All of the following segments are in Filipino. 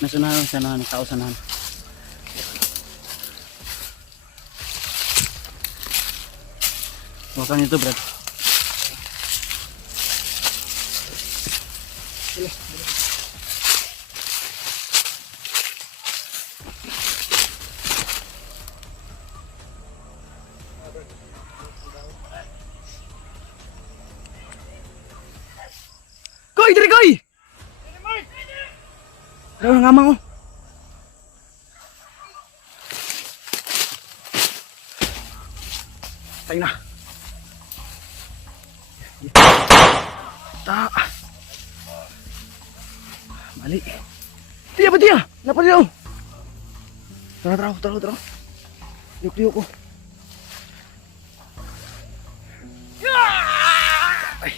Nasunahan, sanahan, tao sanahan. Huwag ito, Brad. Koy, diri koy! Daw nga mang oh. Tayo na. Ta. Mali. Tiya ba tiya? Napa diyo? Tara. Liuk ko. Ay.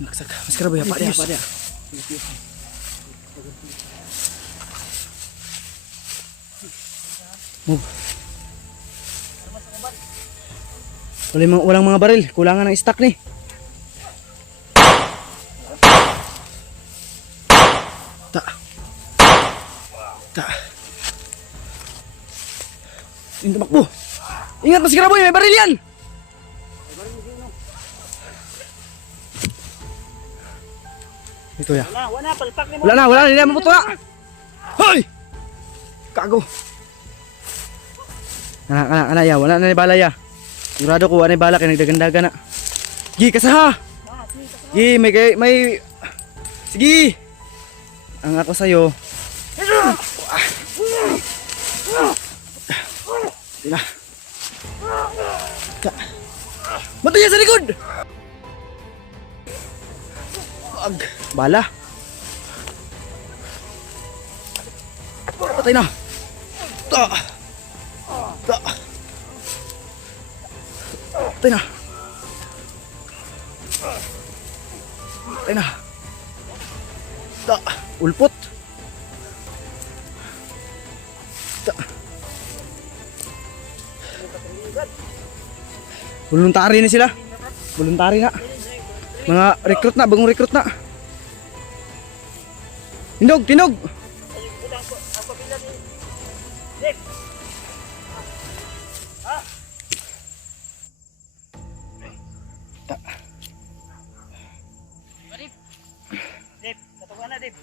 Naksak. Maskara ba ya? Pak dia. Move. Walang mga baril, kulangan ng stock ni. Ta. Ini tumakbo. Ingat Mas Karaboy, may baril yan. Ito ya. Wala na, hindi na mabuto na. Hoy! Kago. Ana ya, wala na ni bala ya. Sigurado ko anay bala kay nagdagandaga na. Gi kasaha. Gi may sige. Ang ako sa iyo. Sila. Matay sa likod. Bala. Patay na. Patay na. Ulpot. Voluntary na sila. Voluntary na. Mga recruit na, bagong recruit na. Tinog. Dip, katugan na, Dip.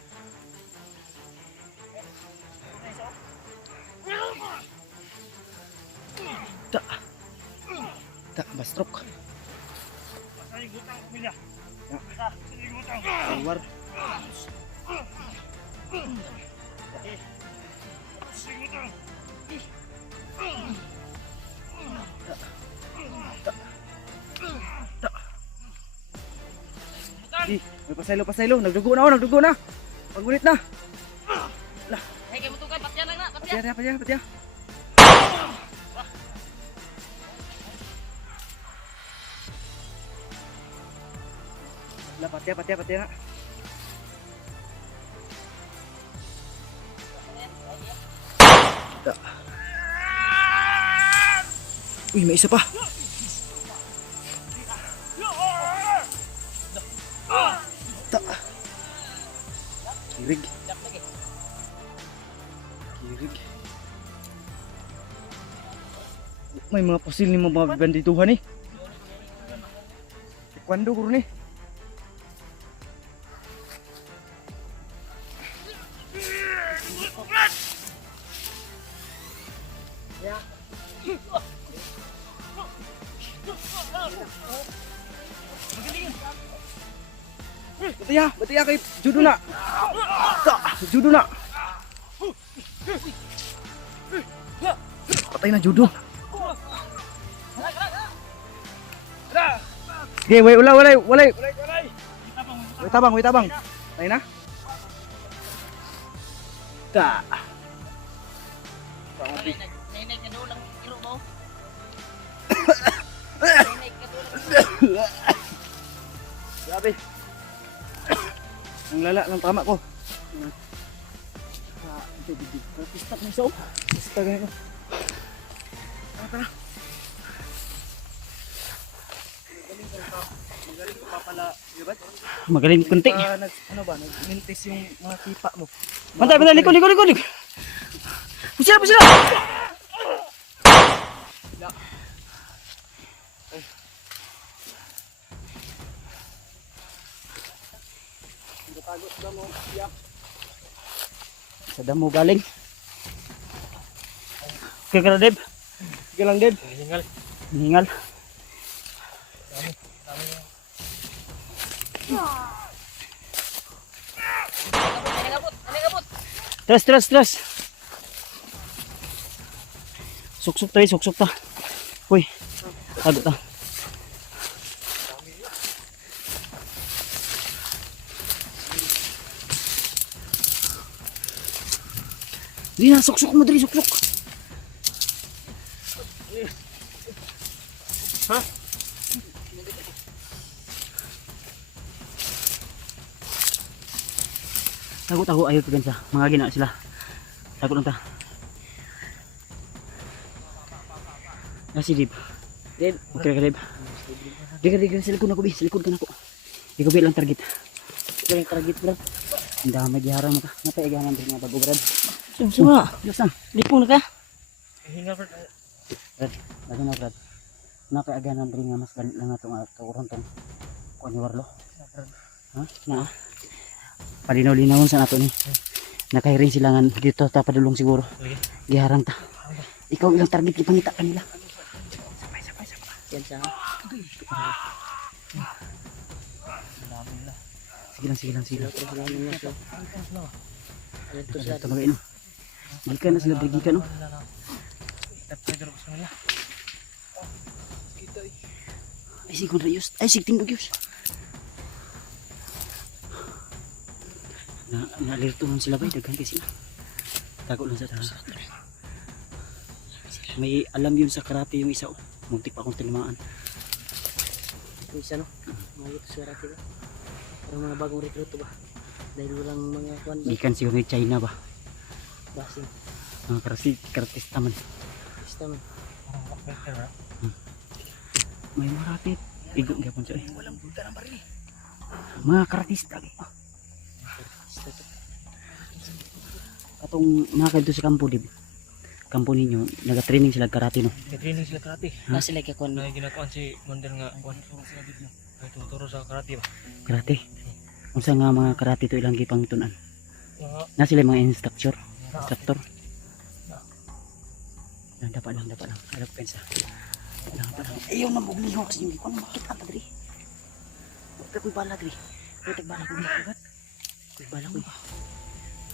Bastrok. Sanigutang pamilya. Sanigutang. Keluar. Sanigutang. May pasaylo. Nagdugo na. Pagunit na. Hey, kayo mutukan, patya na. Patya. Patya na. Uy, may isa pa. Kirig. May mga pasil ni mga bandituhan eh. Taekwondo guru nih. Betul ya kay judo na. tayo ng judo. Sige, walay. Walay. Way tabang. Tayo na. Ka. Nenay ka doon lang iro mo. Nenay ka doon lang. Grabe. Ang lala ng tama ko. Stop na isa. Stop ganito. Tara. Magaling ka pa pala, Yubat? Magaling kunti. Nag-mintis yung mga tipa mo. Bantay, likod. Pusira. Sa damo galing. Okay ka na, Deb? Sige lang, Deb. Hingal. Tras. Suksok ta. Uy. Tago ta. Di na, suksok mo dali, suksok. Ha? Tago, ayaw ka mga gina sila. Tago lang ta. Nasi Dib. Okay ka, Dib. Diga, sa likod na ko, Bi. Sa likod ka na ko. Di ko bilang target. Bilang target, bro. Ang dami giharang mata. Napaiganan din mga bago, Brad. Suma. Lasan. Lipo na ka. Hinga, Brad. Lagi na, Brad. Napaiganan din nga mas ganit lang na itong kauran tong kuha ni Warlo. Ha? Na. Palinaw-linawon sa nato ni. Nakahiring sila nga dito tapadulong siguro. Giharang ta. Ikaw ilang target ipangita kanila. Sapay. Yan sa. Sige lang. Ito sila. Ito magain. Gikan na sila brigikan no. Ay sig konrayos. Ay sig tindog yus. Nalirto man sila ba? Daghan kay sila. Tago lang sa taas. May alam yun sa karate yung isa. Muntik pa akong tinamaan. Ito isa no. Mga ito sa rati ba? Parang mga bagong rekruto ba? Dahil walang mga kwan ba? Gikan siguro ng China ba? Basing. Mga karatista man. Basta man. May marapit. Igo gyapon siya eh. Walang bulta ng baril. Mga karatista. Basta to. Atong nakakadto sa kampo dib. Kampo ninyo, naga-training sila karate no. Training sila karate. Na sila ka kwan. Na ginakuan si Mondel nga kwan. Tuturo sa karate ba? Karate. Unsa nga mga karate to ilang gipang tunan. Mga Na sila mga instructor. Dapat lang. Ada pensa. Dapat lang. Ayaw na mo gliho kasi hindi ko na makita pa diri. Wala ko bala diri. Wala bala ko diri. Kuy bala ko.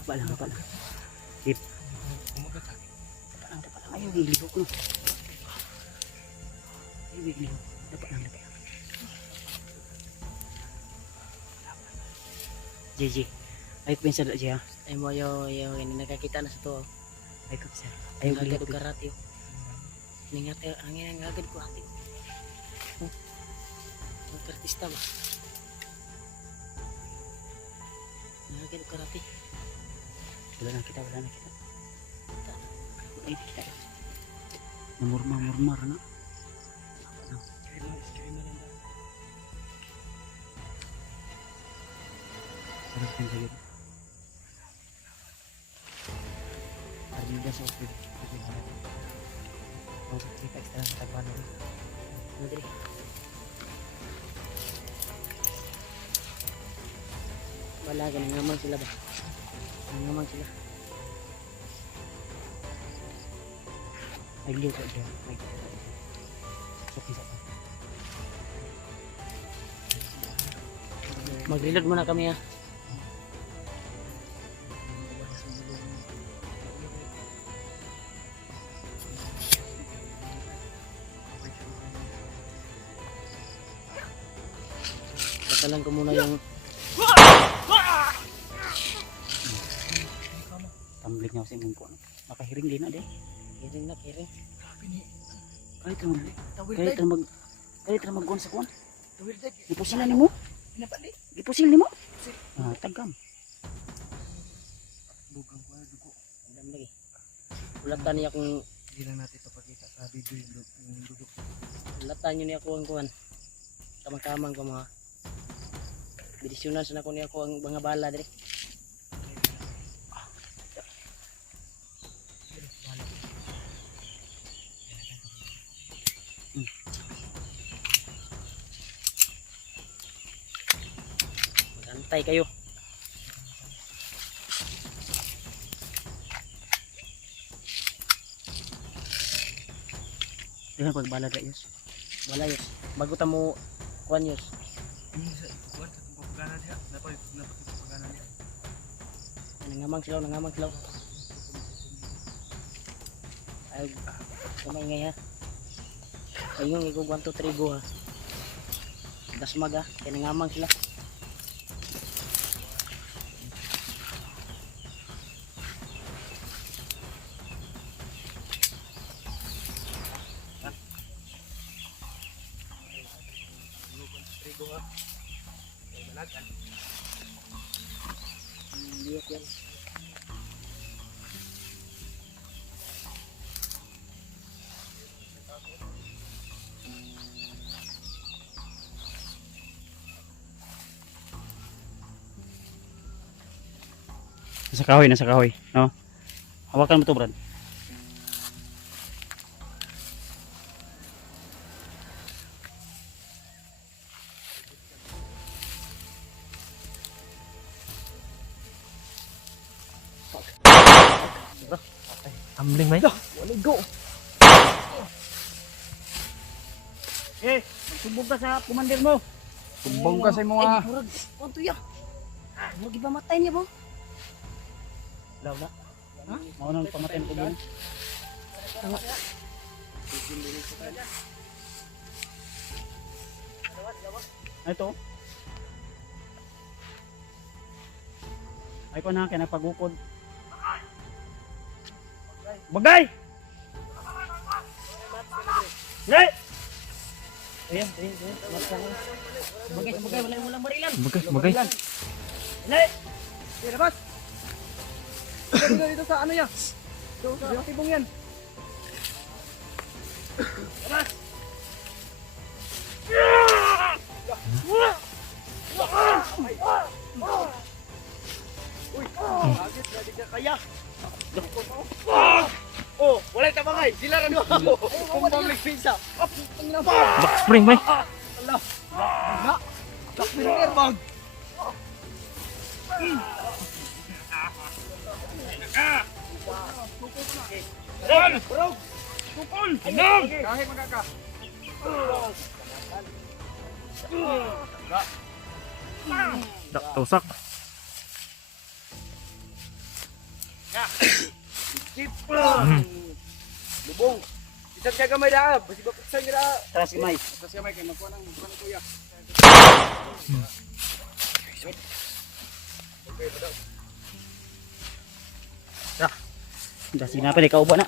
Dapat lang. Hip. umagat sa Dapat lang. Ayaw gliho ko. Ayaw gliho. Dapat lang. JJ. Ay pensa da siya. Ay mo yo ini nakakita na sa to. Ay ko siya. Ayaw Ayaw gliho. gado karate. Ningat angin ang agad ko ati. Mga artista ba? Nagagad karate. Wala na kita. Ay, kita. Murmur na. Sarap kan lagi. Arjuda sa office. Oh, kita extra sa taban ni. Madri. Wala ka nangamang sila ba? Nangamang sila. Ay, liyo ko dyan. Ay, sokin sa Mag-reload muna kami ha. Talan ko muna yung Tumbling niya sa imong kuan. Makahiring din na de. kiring na kiring. Kahit ra mag kahit ra magkuan sa kuan. Gipusilan nimo? Gipusil nimo? Ah, tagam. Bugang ko dugo. Andam lagi. Ulatan niya kung Hindi lang natin ito pakita sa video yung dugo. ulatan niyo niya ko ang kuan. Kamang-kamang ko mga bidisyonan sa nako niya ko ang mga bala dire. Magantay kayo. Dengan pagbala guys. Wala yus. Bago ta mo kuan yus. Hindi sa kuwan sa pagpapagana niya. Napagpapagana niya. Nangamang silaw, nangamang silaw. Ay, kamay ngay ha. Ayun, ikaw 1, 2, 3, go ha. Dasmag ha, kaya nangamang sila. Lihat yan. Nasa kahoy, no? Hawakan mo to, Brad. Tumbling may? Wala go. Eh, sumbong ka sa commander mo. Sumbong ka sa mga Ay, murag. Kunto ya. Murag iba matay niya ba? Daw na. Ha? Maunang pamatayin ko din. Ito. Ay ko na kaya nagpagukod. Bagay! Hey! Ayan. Bagay, bagay, wala yung walang barilan. Bagay. labas. Dito sa ano ya? Yung tibong yan. Agit na di ka kaya. Oh, wala ka bagay. Sila ran mo. Kung public pizza. Back spring may? Allah. Na. Takbir bag. Ron! Bro! Tukol! Inom! Kahit magkaka. Dak tusak. Jeep! Lubong! Isang siya gamay na! Basi ba pagsan nila? Taras kamay. Basi gamay kayo magkuha ng kuya. Dah sinapin ikaw ba na?